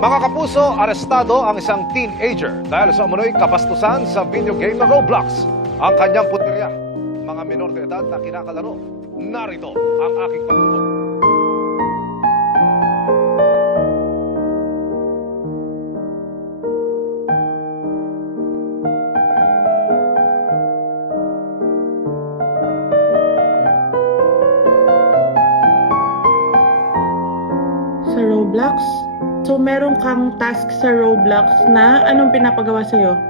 Mga kapuso, arestado ang isang teenager dahil sa umunoy kapastusan sa video game na Roblox. Ang kanyang putirya, mga minor de edad na kinakalaro. Narito ang aking pagtutok. Sa Roblox? So, meron kang task sa Roblox na anong pinapagawa sa'yo?